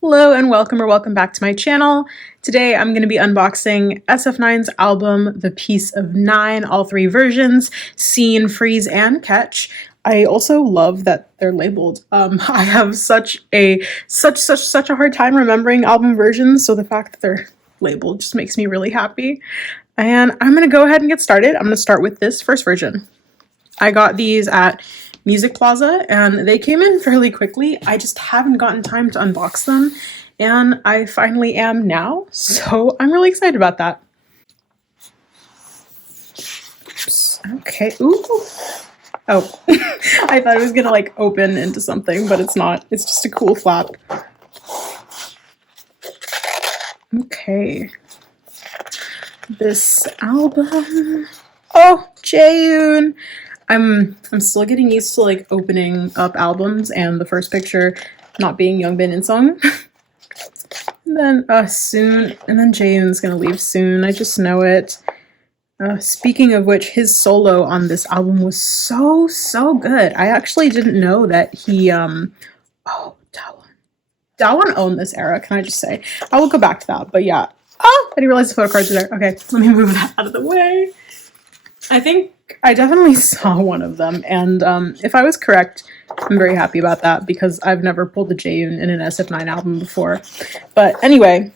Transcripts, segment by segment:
Hello and welcome back to my channel. Today I'm going to be unboxing SF9's album The Piece of Nine, all three versions, Scene, Freeze, and Catch. I also love that they're labeled. I have such a hard time remembering album versions, so the fact that they're labeled just makes me really happy. And I'm going to go ahead and get started. I'm going to start with this first version. I got these at Music Plaza and they came in fairly quickly. I just haven't gotten time to unbox them, and I finally am now, so I'm really excited about that. Oops. Okay, ooh. Oh, I thought it was gonna like open into something, but it's not. It's just a cool flap. Okay. This album. Oh, Jaeyoon. I'm still getting used to like opening up albums and the first picture not being Youngbin in song. And then soon, and then Jaeyoon's gonna leave soon. I just know it. Speaking of which, his solo on this album was so good. I actually didn't know that he oh, Daewon owned this era, can I just say. I will go back to that, but yeah. Oh, I didn't realize the photo cards are there. Okay, let me move that out of the way. I think I definitely saw one of them, and if I was correct, I'm very happy about that because I've never pulled a Jaeyoon in an SF9 album before. But anyway,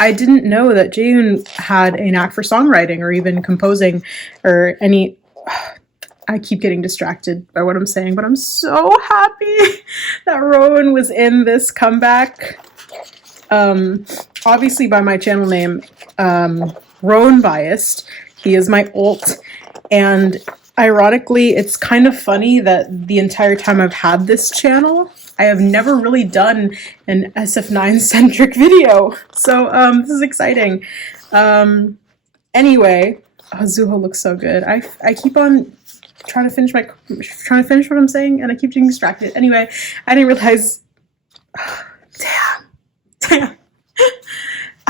I didn't know that Jaeyoon had a knack for songwriting or even composing or any... I keep getting distracted by what I'm saying, but I'm so happy that Rowan was in this comeback. Obviously by my channel name, Rowan Biased. He is my alt, and ironically, it's kind of funny that the entire time I've had this channel, I have never really done an SF9-centric video, so this is exciting. Anyway, oh, Zuho looks so good. I keep on trying to finish what I'm saying, and I keep getting distracted. Anyway, I didn't realize... Damn.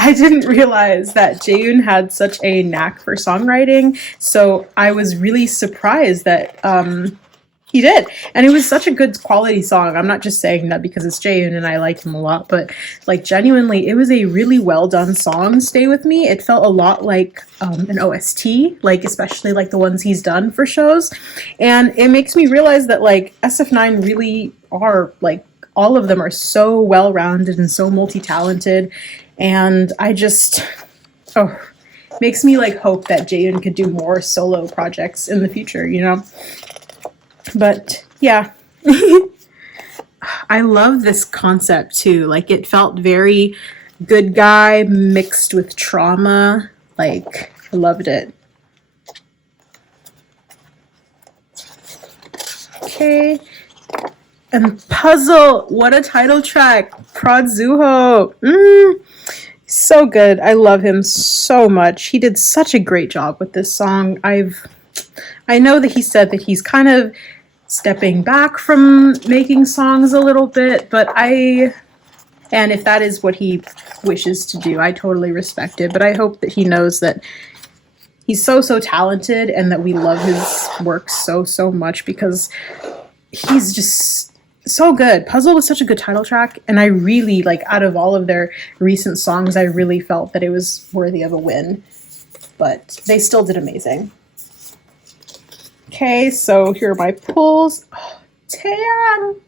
I didn't realize that Jaeyoon had such a knack for songwriting, so I was really surprised that he did. And it was such a good quality song. I'm not just saying that because it's Jaeyoon and I like him a lot, but like genuinely, it was a really well done song, Stay With Me. It felt a lot like an OST, like especially like the ones he's done for shows. And it makes me realize that like SF9 really are like, all of them are so well-rounded and so multi-talented. And I just, makes me like hope that Jaeyoon could do more solo projects in the future, you know? But yeah, I love this concept too. Like it felt very good guy mixed with trauma. Like I loved it. Okay. And Puzzle, what a title track. Prod Zuho. So good. I love him so much. He did such a great job with this song. I know that he said that he's kind of stepping back from making songs a little bit, but and if that is what he wishes to do, I totally respect it. But I hope that he knows that he's so talented and that we love his work so much because he's just so good. Puzzle was such a good title track, and I really, like, out of all of their recent songs, I really felt that it was worthy of a win. But they still did amazing. Okay, so here are my pulls. Oh, damn!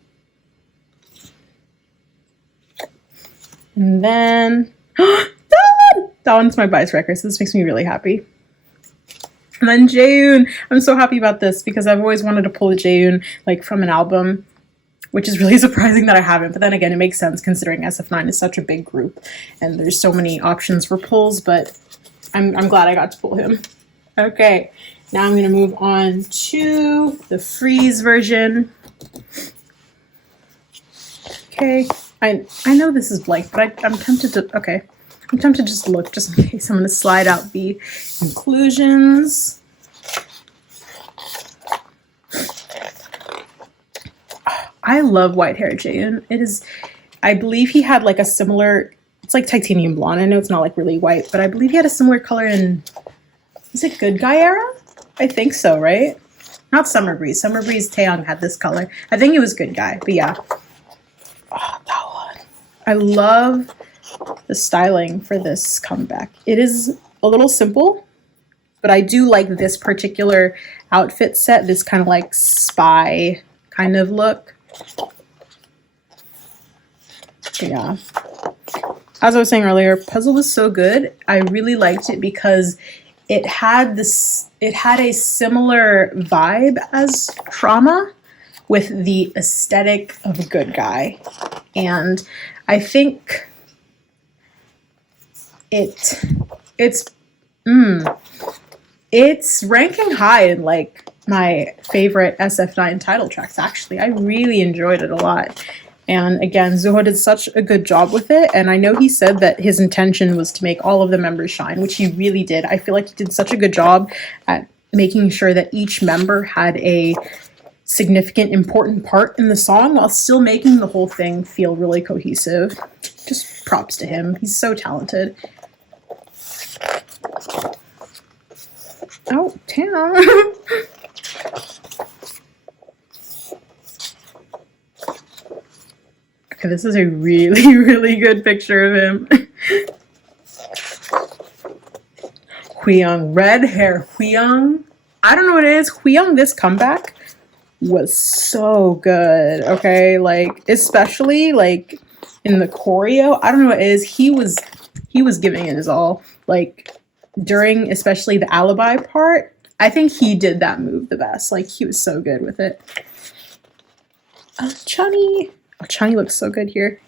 And then... that one's my bias record, so this makes me really happy. And then Jaeyoon. I'm so happy about this because I've always wanted to pull a Jaeyoon like from an album, which is really surprising that I haven't. But then again, it makes sense considering SF9 is such a big group and there's so many options for pulls, but I'm glad I got to pull him. Okay, now I'm going to move on to the Freeze version. Okay, I know this is blank, but I'm tempted to, okay. I'm tempted to just look just in case. I'm going to slide out the inclusions. I love white hair Jaeyoon. It is, I believe he had like a similar, it's like titanium blonde. I know it's not like really white, but I believe he had a similar color in, is it Good Guy era? I think so, right? Not Summer Breeze. Summer Breeze Taeyong had this color. I think it was Good Guy, but yeah. Oh, that one. I love the styling for this comeback. It is a little simple, but I do like this particular outfit set, this kind of like spy kind of look. Yeah. As I was saying earlier, Puzzle was so good. I really liked it because it had a similar vibe as Trauma with the aesthetic of a Good Guy. And I think it's ranking high in like my favorite SF9 title tracks, actually. I really enjoyed it a lot. And again, Zuho did such a good job with it. And I know he said that his intention was to make all of the members shine, which he really did. I feel like he did such a good job at making sure that each member had a significant, important part in the song while still making the whole thing feel really cohesive. Just props to him. He's so talented. Oh, damn. Okay, this is a really, really good picture of him. Hweyoung, red hair. Hweyoung, I don't know what it is. Hweyoung, this comeback was so good. Okay, like especially like in the choreo. I don't know what it is. He was giving it his all. Like during especially the alibi part, I think he did that move the best. Like he was so good with it. Chani. Oh, Chani looks so good here.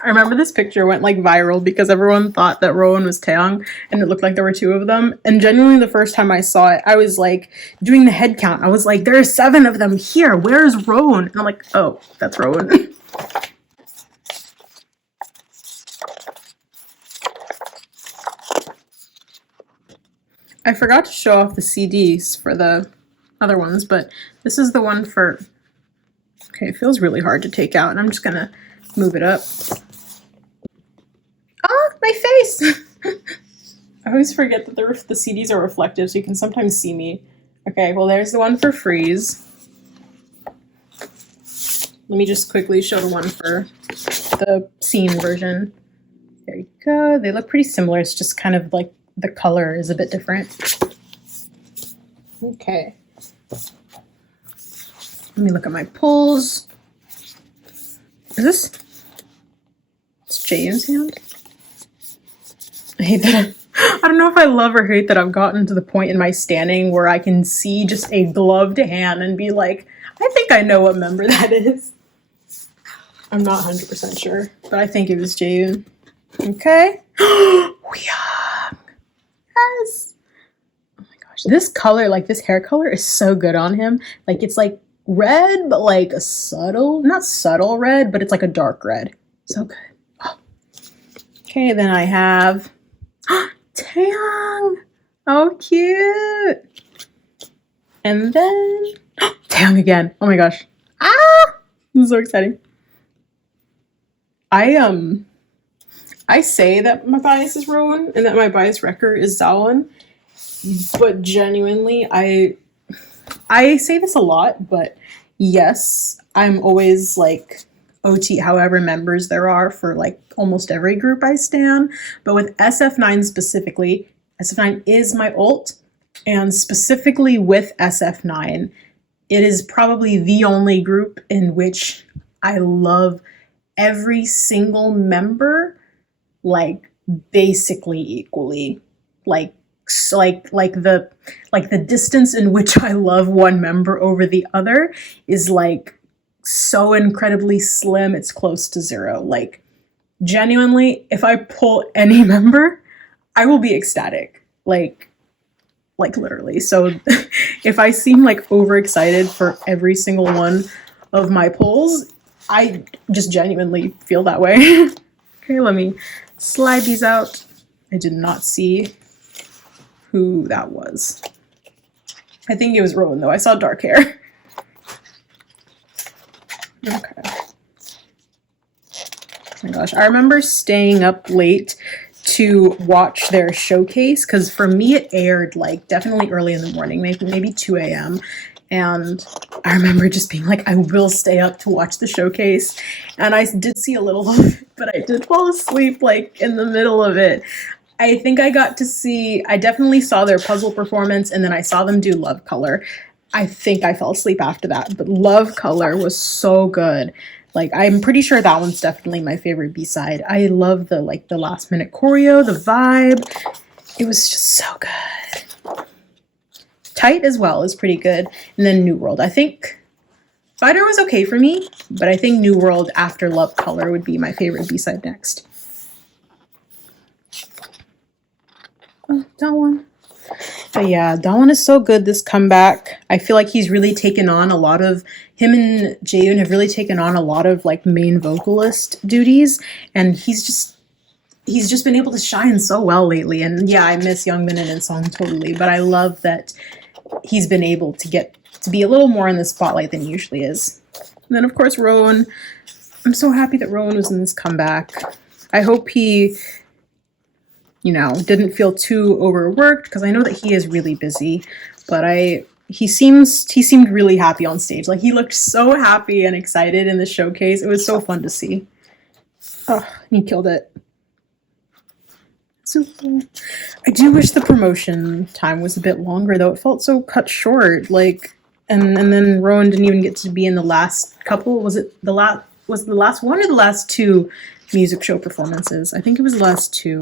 I remember this picture went like viral because everyone thought that Rowan was Taeyong and it looked like there were two of them. And genuinely the first time I saw it, I was like doing the head count. I was like, there are 7 of them here. Where's Rowan? And I'm like, oh, that's Rowan. I forgot to show off the CDs for the other ones, but this is the one for... Okay, it feels really hard to take out, and I'm just gonna move it up. Ah, my face! I always forget that the CDs are reflective, so you can sometimes see me. Okay, well there's the one for Freeze. Let me just quickly show the one for the scene version. There you go. They look pretty similar. It's just kind of like the color is a bit different. Okay. Let me look at my pulls. Is this? It's Jane's hand? I hate that. I don't know if I love or hate that I've gotten to the point in my standing where I can see just a gloved hand and be like, I think I know what member that is. I'm not 100% sure, but I think it was Jaeyoon. Okay. Hweyoung. Yes. Oh my gosh. This color, like this hair color is so good on him. Like it's like red, but like a subtle, not subtle red, but it's like a dark red. So good. Oh. Okay, then I have Taeyong. Oh, cute. And then Taeyong again. Oh my gosh. Ah! This is so exciting. I say that my bias is Rowan and that my bias wrecker is Zawon, but genuinely, I say this a lot, but yes, I'm always like OT however members there are for like almost every group I stan, but with SF9 specifically, SF9 is my ult, and specifically with SF9, it is probably the only group in which I love every single member like basically equally. Like the distance in which I love one member over the other is like so incredibly slim, it's close to 0. Like genuinely, if I pull any member, I will be ecstatic. Like literally. So if I seem like overexcited for every single one of my pulls, I just genuinely feel that way. Okay, let me slide these out. I did not see who that was. I think it was Rowan though. I saw dark hair. Okay. my gosh, I remember staying up late to watch their showcase because for me it aired like definitely early in the morning, maybe 2 a.m. And I remember just being like, I will stay up to watch the showcase. And I did see a little of it, but I did fall asleep like in the middle of it. I think I definitely saw their puzzle performance, and then I saw them do Love Color. I think I fell asleep after that, but Love Color was so good. Like, I'm pretty sure that one's definitely my favorite B-side. I love the last minute choreo, the vibe. It was just so good. Tight as well is pretty good. And then New World. I think Fighter was okay for me, but I think New World after Love Color would be my favorite B-side next. Oh, Dawn. But yeah, Dawn is so good this comeback. I feel like he's really taken on him and Jaeyoon have really taken on a lot of like main vocalist duties, and he's just been able to shine so well lately. And yeah, I miss Youngmin and In-sung totally, but I love that he's been able to get to be a little more in the spotlight than he usually is. And then of course Rowan. I'm so happy that Rowan was in this comeback. I hope he didn't feel too overworked because I know that he is really busy, but he seemed really happy on stage. Like, he looked so happy and excited in the showcase. It was so fun to see. Oh, he killed it. So I do wish the promotion time was a bit longer though. It felt so cut short. Like, and then Rowan didn't even get to be in the last couple. Was the last one or the last two music show performances? I think it was the last two.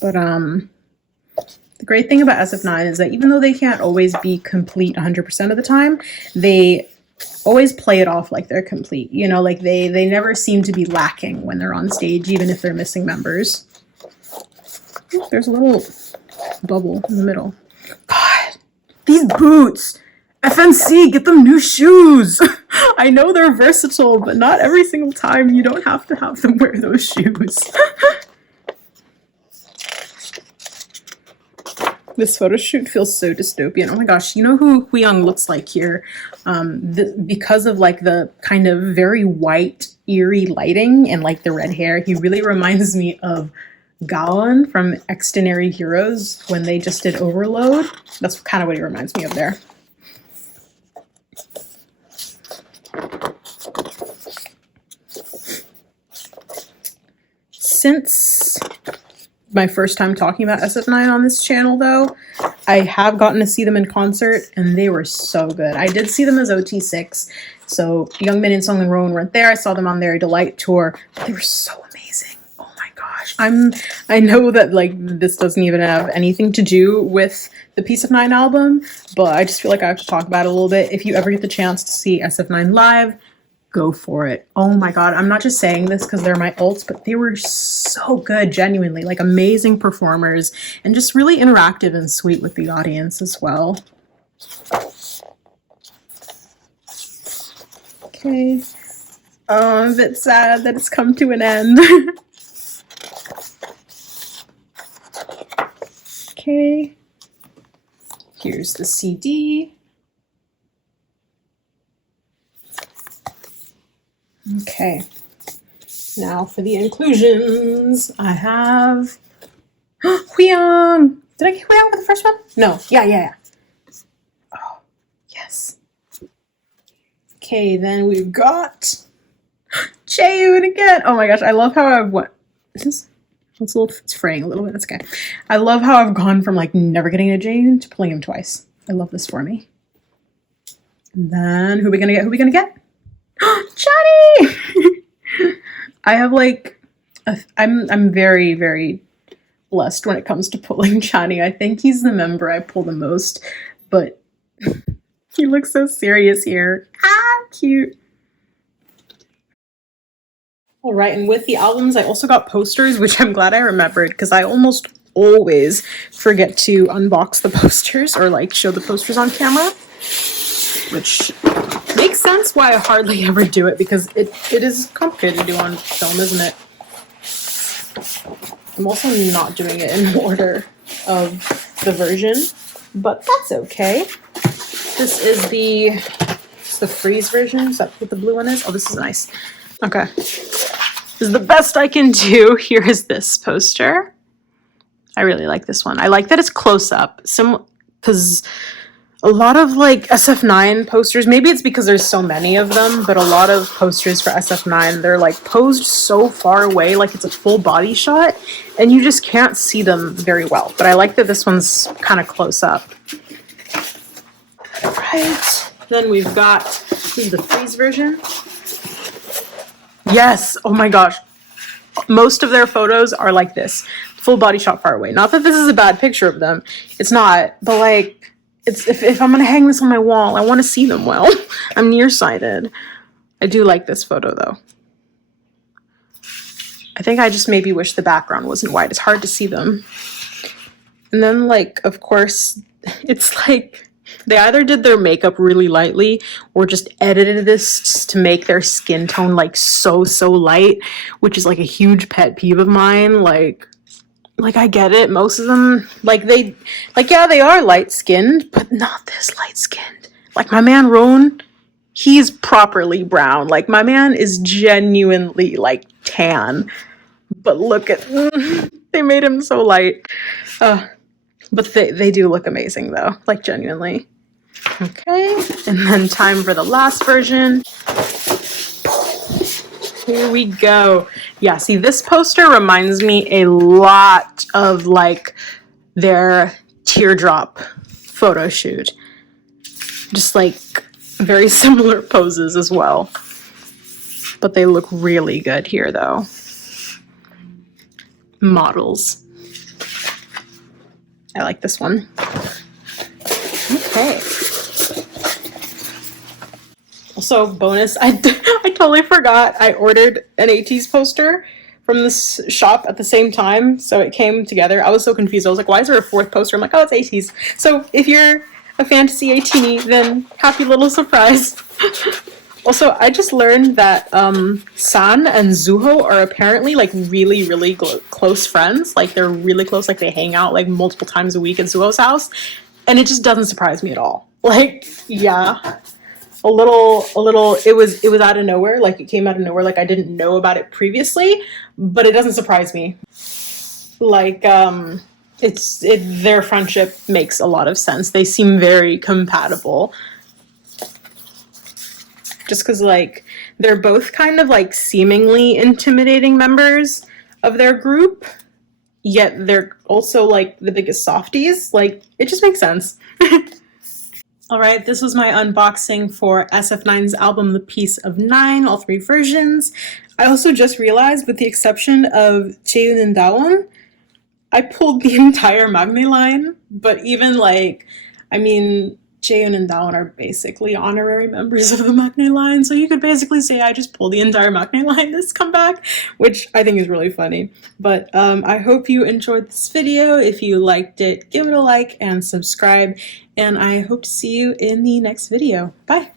But the great thing about SF9 is that even though they can't always be complete 100% of the time, they always play it off like they're complete. Like they never seem to be lacking when they're on stage, even if they're missing members. Ooh, there's a little bubble in the middle. God, these boots! FNC, get them new shoes! I know they're versatile, but not every single time you don't have to have them wear those shoes. This photo shoot feels so dystopian. Oh my gosh, you know who Hwee looks like here? Because of like the kind of very white, eerie lighting and like the red hair, he really reminds me of Gaon from Extraordinary Heroes when they just did Overload. That's kind of what he reminds me of there. Since my first time talking about SF9 on this channel though, I have gotten to see them in concert and they were so good. I did see them as OT6, so Youngmin, In-sung, and Rowan weren't there. I saw them on their Delight tour. They were so amazing. Oh my gosh. I know that like this doesn't even have anything to do with the Piece of Nine album, but I just feel like I have to talk about it a little bit. If you ever get the chance to see SF9 live, go for it. Oh my god, I'm not just saying this because they're my ults, but they were so good, genuinely. Like, amazing performers and just really interactive and sweet with the audience as well. Okay. Oh, I'm a bit sad that it's come to an end. Okay. Here's the CD. Okay, now for the inclusions, I have Hwee. Did I get Hwee with the first one? No, yeah. Oh, yes. Okay, then we've got Jaeyoon again. Oh my gosh, I love how I've it's fraying a little bit. That's okay. I love how I've gone from like never getting a Jaeyoon to pulling him twice. I love this for me. And then who are we gonna get? Johnny! I have like, I'm very, very blessed when it comes to pulling Johnny. I think he's the member I pull the most, but he looks so serious here. Ah, cute. All right, and with the albums, I also got posters, which I'm glad I remembered because I almost always forget to unbox the posters or like show the posters on camera, which makes sense why I hardly ever do it because it is complicated to do on film, isn't it? I'm also not doing it in order of the version, but that's okay. This is the freeze version. Is that what the blue one is? Oh, this is nice. Okay. is the best I can do. Here is this poster. I really like this one. I like that it's close up. Because a lot of like SF9 posters, maybe it's because there's so many of them, but a lot of posters for SF9, they're like posed so far away, like it's a full body shot, and you just can't see them very well. But I like that this one's kind of close up. Right. Then we've got, this is the freeze version. Yes. Oh my gosh. Most of their photos are like this, full body shot far away. Not that this is a bad picture of them. It's not, but like, it's if I'm gonna hang this on my wall, I want to see them well. I'm nearsighted. I do like this photo though. I think I just maybe wish the background wasn't white. It's hard to see them. And then like, of course, it's like they either did their makeup really lightly or just edited this to make their skin tone like so light, which is like a huge pet peeve of mine. Like I get it. Most of them, yeah, they are light-skinned, but not this light-skinned. Like, my man, Roan, he's properly brown. Like, my man is genuinely, like, tan. But look at, they made him so light. But they do look amazing, though. Like, genuinely. Okay, and then time for the last version. Here we go. Yeah, see, this poster reminds me a lot of like their teardrop photo shoot. Just like very similar poses as well. But they look really good here though. Models. I like this one. Okay. Also, bonus, I totally forgot. I ordered an ATEEZ poster from this shop at the same time, so it came together. I was so confused. I was like, why is there a fourth poster? I'm like, oh, it's ATEEZ. So if you're a fantasy ATEEZ, then happy little surprise. Also, I just learned that San and Zuho are apparently like really close friends. Like they're really close. Like they hang out like multiple times a week at Zuho's house, and it just doesn't surprise me at all. Like, yeah. A little it was out of nowhere, like it came out of nowhere, like I didn't know about it previously, but it doesn't surprise me. Like their friendship makes a lot of sense. They seem very compatible. Just because like they're both kind of like seemingly intimidating members of their group, yet they're also like the biggest softies. Like it just makes sense. Alright, this was my unboxing for SF9's album The Piece of Nine, all 3 versions. I also just realized, with the exception of Jaehoon and Dawon, I pulled the entire Magne line, but even like, I mean, Jaehoon and Dawon are basically honorary members of the Magne line, so you could basically say I just pulled the entire Magne line this comeback, which I think is really funny. But I hope you enjoyed this video. If you liked it, give it a like and subscribe, and I hope to see you in the next video. Bye!